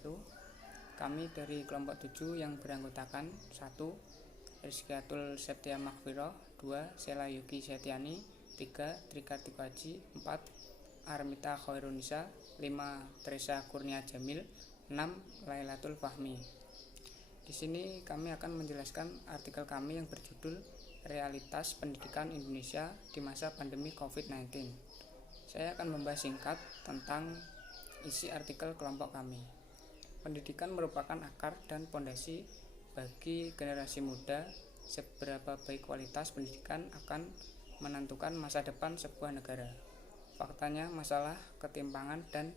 wabarakatuh. Kami dari kelompok 7 yang beranggotakan 1. Rizkiatul Septia Maghfirah, 2. Sela Yuki Setiani, 3. Trikartika Haji, 4. Armita Khairunisa, 5. Teresa Kurnia Jamil, 6. Lailatul Fahmi. Di sini kami akan menjelaskan artikel kami yang berjudul Realitas Pendidikan Indonesia di Masa Pandemi COVID-19. Saya akan membahas singkat tentang isi artikel kelompok kami. Pendidikan merupakan akar dan pondasi bagi generasi muda. Seberapa baik kualitas pendidikan akan menentukan masa depan sebuah negara. Faktanya, masalah ketimpangan dan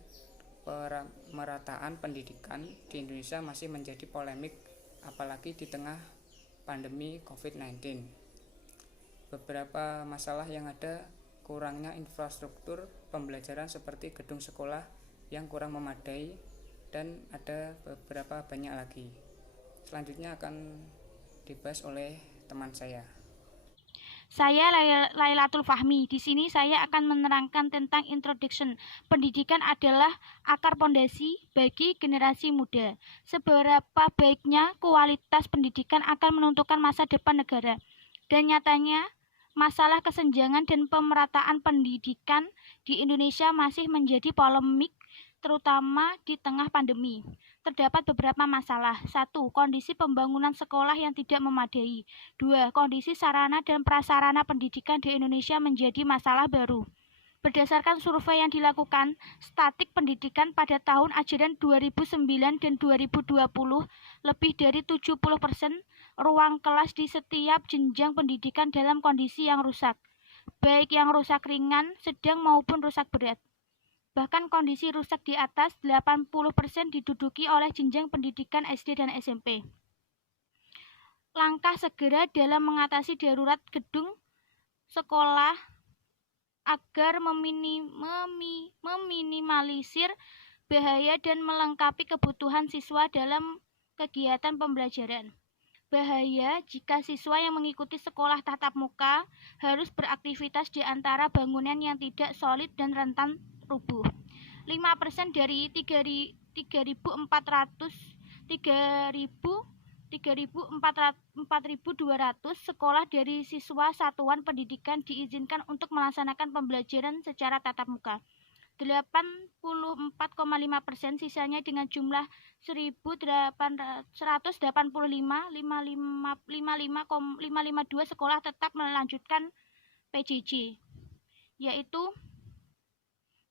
pemerataan pendidikan di Indonesia masih menjadi polemik, apalagi di tengah pandemi COVID-19. Beberapa masalah yang ada: kurangnya infrastruktur pembelajaran seperti gedung sekolah yang kurang memadai, dan ada beberapa banyak lagi. Selanjutnya akan dibahas oleh teman saya. Saya Lailatul Fahmi. Di sini saya akan menerangkan tentang introduction. Pendidikan adalah akar pondasi bagi generasi muda. Seberapa baiknya kualitas pendidikan akan menentukan masa depan negara. Dan nyatanya, masalah kesenjangan dan pemerataan pendidikan di Indonesia masih menjadi polemik, terutama di tengah pandemi. Terdapat beberapa masalah. 1. Kondisi pembangunan sekolah yang tidak memadai. 2. Kondisi sarana dan prasarana pendidikan di Indonesia menjadi masalah baru. Berdasarkan survei yang dilakukan, statik pendidikan pada tahun ajaran 2009 dan 2020, lebih dari 70% ruang kelas di setiap jenjang pendidikan dalam kondisi yang rusak, baik yang rusak ringan, sedang maupun rusak berat. Bahkan kondisi rusak di atas 80% diduduki oleh jenjang pendidikan SD dan SMP. Langkah segera dalam mengatasi darurat gedung sekolah agar meminimalisir bahaya dan melengkapi kebutuhan siswa dalam kegiatan pembelajaran. Bahaya jika siswa yang mengikuti sekolah tatap muka harus beraktivitas di antara bangunan yang tidak solid dan rentan rubuh. 5% dari 3.200 sekolah dari siswa satuan pendidikan diizinkan untuk melaksanakan pembelajaran secara tatap muka. 84,5%, sisanya dengan jumlah 1.185,552 sekolah tetap melanjutkan PJJ, yaitu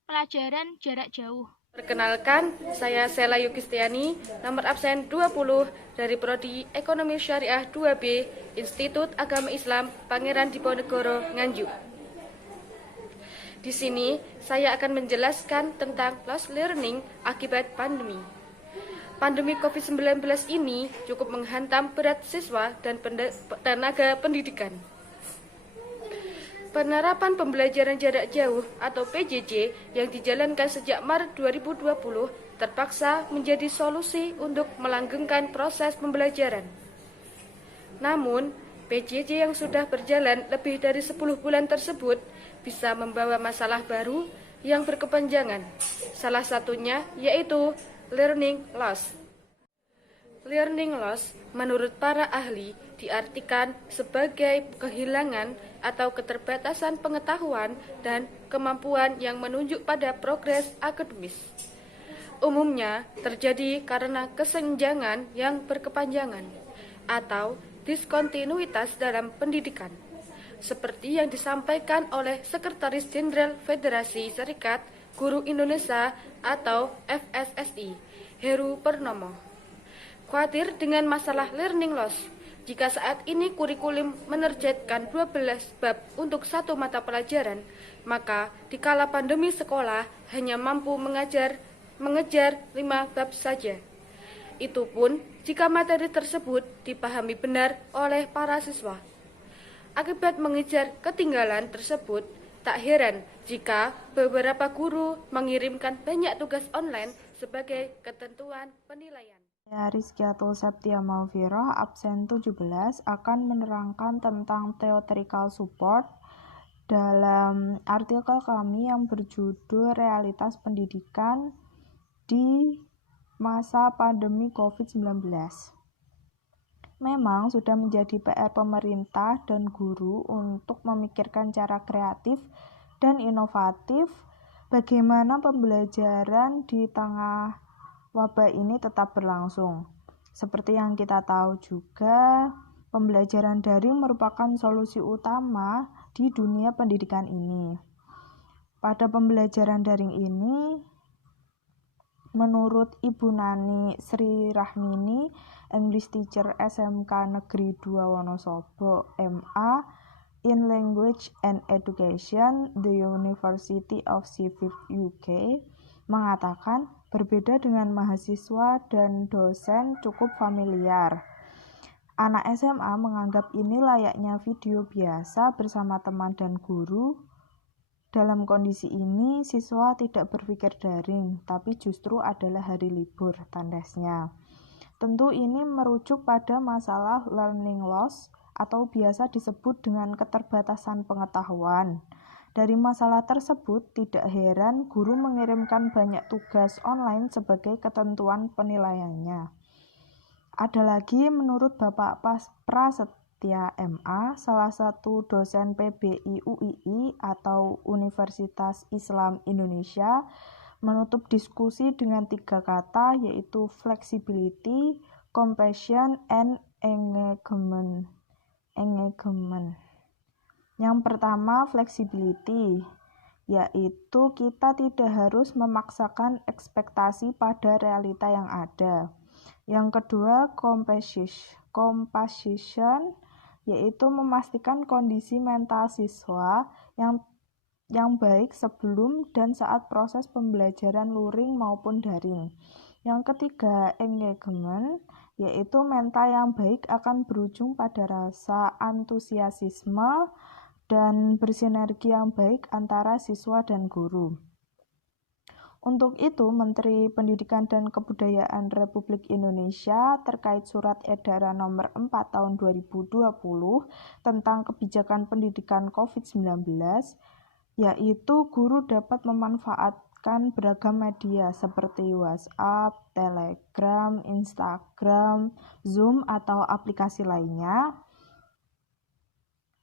pelajaran jarak jauh. Perkenalkan, saya Sela Yuki Setiani, nomor absen 20 dari Prodi Ekonomi Syariah 2B, Institut Agama Islam Pangeran Diponegoro, Nganjuk. Di sini, saya akan menjelaskan tentang lost learning akibat pandemi. Pandemi COVID-19 ini cukup menghantam berat siswa dan tenaga pendidikan. Penerapan pembelajaran jarak jauh atau PJJ yang dijalankan sejak Maret 2020 terpaksa menjadi solusi untuk melanggengkan proses pembelajaran. Namun, PJJ yang sudah berjalan lebih dari 10 bulan tersebut bisa membawa masalah baru yang berkepanjangan. Salah satunya yaitu learning loss. Learning loss menurut para ahli diartikan sebagai kehilangan atau keterbatasan pengetahuan dan kemampuan yang menunjuk pada progres akademis. Umumnya terjadi karena kesenjangan yang berkepanjangan atau diskontinuitas dalam pendidikan, seperti yang disampaikan oleh Sekretaris Jenderal Federasi Serikat Guru Indonesia atau FSSI, Heru Purnomo. Khawatir dengan masalah learning loss, jika saat ini kurikulum menerjemahkan 12 bab untuk satu mata pelajaran, maka di kala pandemi sekolah hanya mampu mengejar 5 bab saja. Itu pun jika materi tersebut dipahami benar oleh para siswa. Akibat mengejar ketinggalan tersebut, tak heran jika beberapa guru mengirimkan banyak tugas online sebagai ketentuan penilaian. Saya Rizkiatul Septia Maghfirah, absen 17, akan menerangkan tentang theoretical support dalam artikel kami yang berjudul Realitas Pendidikan di masa pandemi COVID-19. Memang sudah menjadi PR pemerintah dan guru untuk memikirkan cara kreatif dan inovatif bagaimana pembelajaran di tengah wabah ini tetap berlangsung. Seperti yang kita tahu juga, pembelajaran daring merupakan solusi utama di dunia pendidikan ini. Pada pembelajaran daring ini, menurut Ibu Nani Sri Rahmini, English Teacher SMK Negeri 2 Wonosobo, MA in Language and Education, The University of Sheffield, UK, mengatakan berbeda dengan mahasiswa dan dosen cukup familiar. Anak SMA menganggap ini layaknya video biasa bersama teman dan guru. Dalam kondisi ini, siswa tidak berpikir daring, tapi justru adalah hari libur, tandasnya. Tentu ini merujuk pada masalah learning loss atau biasa disebut dengan keterbatasan pengetahuan. Dari masalah tersebut, tidak heran guru mengirimkan banyak tugas online sebagai ketentuan penilaiannya. Ada lagi menurut Bapak Prasetya MA, salah satu dosen PBI UII atau Universitas Islam Indonesia, menutup diskusi dengan 3 kata, yaitu flexibility, compassion, and engagement. Yang pertama, flexibility, yaitu kita tidak harus memaksakan ekspektasi pada realita yang ada. Yang kedua, compassion, yaitu memastikan kondisi mental siswa yang baik sebelum dan saat proses pembelajaran luring maupun daring. Yang ketiga, engagement, yaitu mental yang baik akan berujung pada rasa antusiasme dan bersinergi yang baik antara siswa dan guru. Untuk itu, Menteri Pendidikan dan Kebudayaan Republik Indonesia terkait Surat Edaran Nomor 4 Tahun 2020 tentang kebijakan pendidikan COVID-19, yaitu guru dapat memanfaatkan beragam media seperti WhatsApp, Telegram, Instagram, Zoom, atau aplikasi lainnya.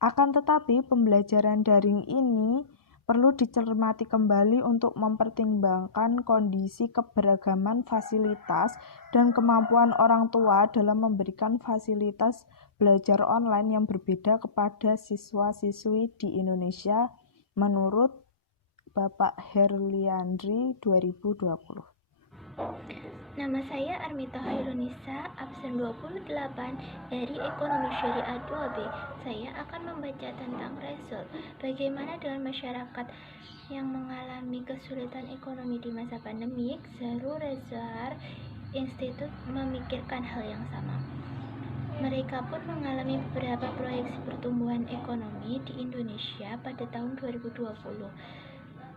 Akan tetapi, pembelajaran daring ini perlu dicermati kembali untuk mempertimbangkan kondisi keberagaman fasilitas dan kemampuan orang tua dalam memberikan fasilitas belajar online yang berbeda kepada siswa-siswi di Indonesia, menurut Bapak Herliandri 2020. Nama saya Armita Hairunisa, absen 28 dari Ekonomi Syariah 2B. Saya akan membaca tentang result. Bagaimana dengan masyarakat yang mengalami kesulitan ekonomi di masa pandemik? Zahrul Rezar Institute memikirkan hal yang sama. Mereka pun mengalami beberapa proyeksi pertumbuhan ekonomi di Indonesia pada tahun 2020.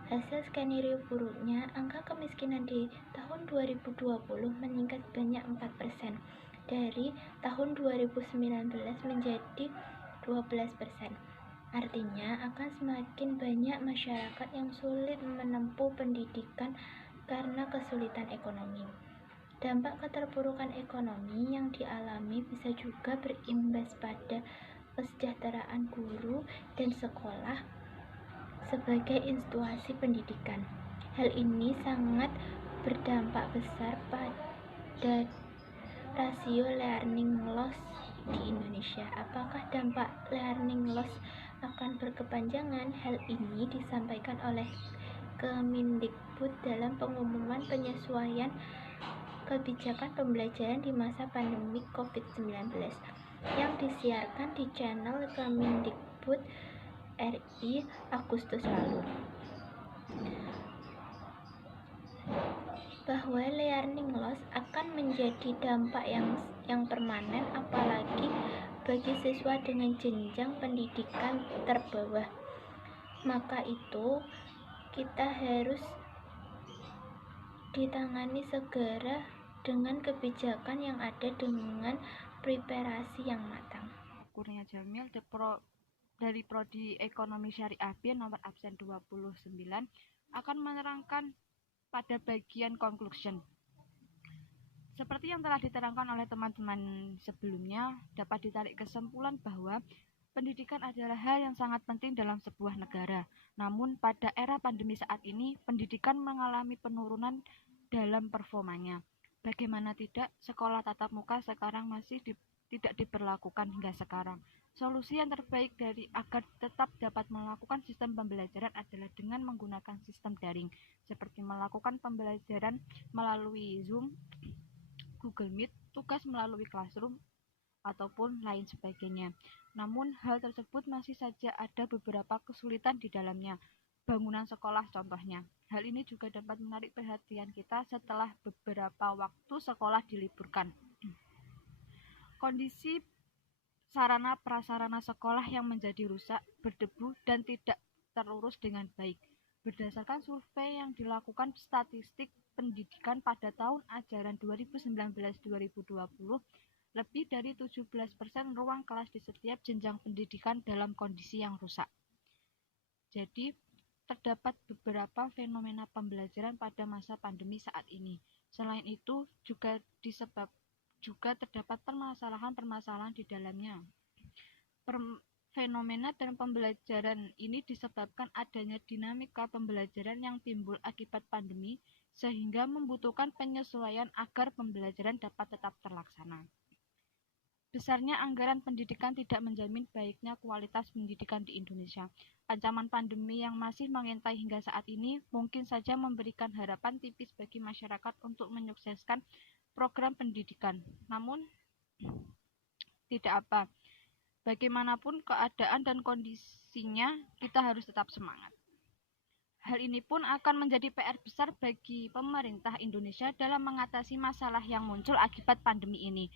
Hasil skenario buruknya, angka kemiskinan di tahun 2020 meningkat banyak 4%, dari tahun 2019 menjadi 12%. Artinya, akan semakin banyak masyarakat yang sulit menempuh pendidikan karena kesulitan ekonomi. Dampak keterpurukan ekonomi yang dialami bisa juga berimbas pada kesejahteraan guru dan sekolah sebagai institusi pendidikan. Hal ini sangat berdampak besar pada rasio learning loss di Indonesia. Apakah dampak learning loss akan berkepanjangan? Hal ini disampaikan oleh Kemendikbud dalam pengumuman penyesuaian kebijakan pembelajaran di masa pandemi COVID-19 yang disiarkan di channel Kemendikbud RI Agustus lalu, bahwa learning loss akan menjadi dampak yang permanen, apalagi bagi siswa dengan jenjang pendidikan terbawah. Maka itu kita harus ditangani segera dengan kebijakan yang ada, dengan preparasi yang matang. Kurnia Jamil dari Prodi Ekonomi Syariah B nomor absen 29 akan menerangkan pada bagian conclusion. Seperti yang telah diterangkan oleh teman-teman sebelumnya, dapat ditarik kesimpulan bahwa pendidikan adalah hal yang sangat penting dalam sebuah negara. Namun pada era pandemi saat ini, pendidikan mengalami penurunan dalam performanya. Bagaimana tidak, sekolah tatap muka sekarang masih tidak diberlakukan hingga sekarang. Solusi yang terbaik agar tetap dapat melakukan sistem pembelajaran adalah dengan menggunakan sistem daring, seperti melakukan pembelajaran melalui Zoom, Google Meet, tugas melalui Classroom, ataupun lain sebagainya. Namun, hal tersebut masih saja ada beberapa kesulitan di dalamnya. Bangunan sekolah contohnya. Hal ini juga dapat menarik perhatian kita setelah beberapa waktu sekolah diliburkan. Kondisi sarana prasarana sekolah yang menjadi rusak, berdebu, dan tidak terurus dengan baik. Berdasarkan survei yang dilakukan statistik pendidikan pada tahun ajaran 2019-2020, lebih dari 17% ruang kelas di setiap jenjang pendidikan dalam kondisi yang rusak. Jadi, terdapat beberapa fenomena pembelajaran pada masa pandemi saat ini. Selain itu, juga terdapat permasalahan-permasalahan di dalamnya. Fenomena dan pembelajaran ini disebabkan adanya dinamika pembelajaran yang timbul akibat pandemi, sehingga membutuhkan penyesuaian agar pembelajaran dapat tetap terlaksana. Besarnya anggaran pendidikan tidak menjamin baiknya kualitas pendidikan di Indonesia. Ancaman pandemi yang masih mengintai hingga saat ini mungkin saja memberikan harapan tipis bagi masyarakat untuk menyukseskan program pendidikan. Namun, tidak apa. Bagaimanapun keadaan dan kondisinya, kita harus tetap semangat. Hal ini pun akan menjadi PR besar bagi pemerintah Indonesia dalam mengatasi masalah yang muncul akibat pandemi ini.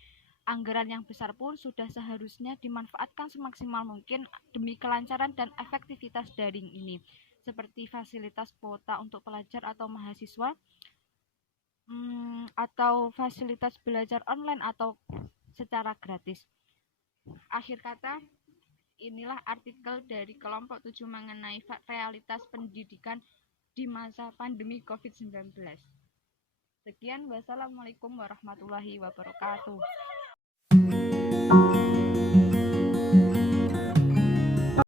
Anggaran yang besar pun sudah seharusnya dimanfaatkan semaksimal mungkin demi kelancaran dan efektivitas daring ini, seperti fasilitas kuota untuk pelajar atau mahasiswa, atau fasilitas belajar online atau secara gratis. Akhir kata, inilah artikel dari kelompok 7 mengenai realitas pendidikan di masa pandemi COVID-19. Sekian, wassalamualaikum warahmatullahi wabarakatuh.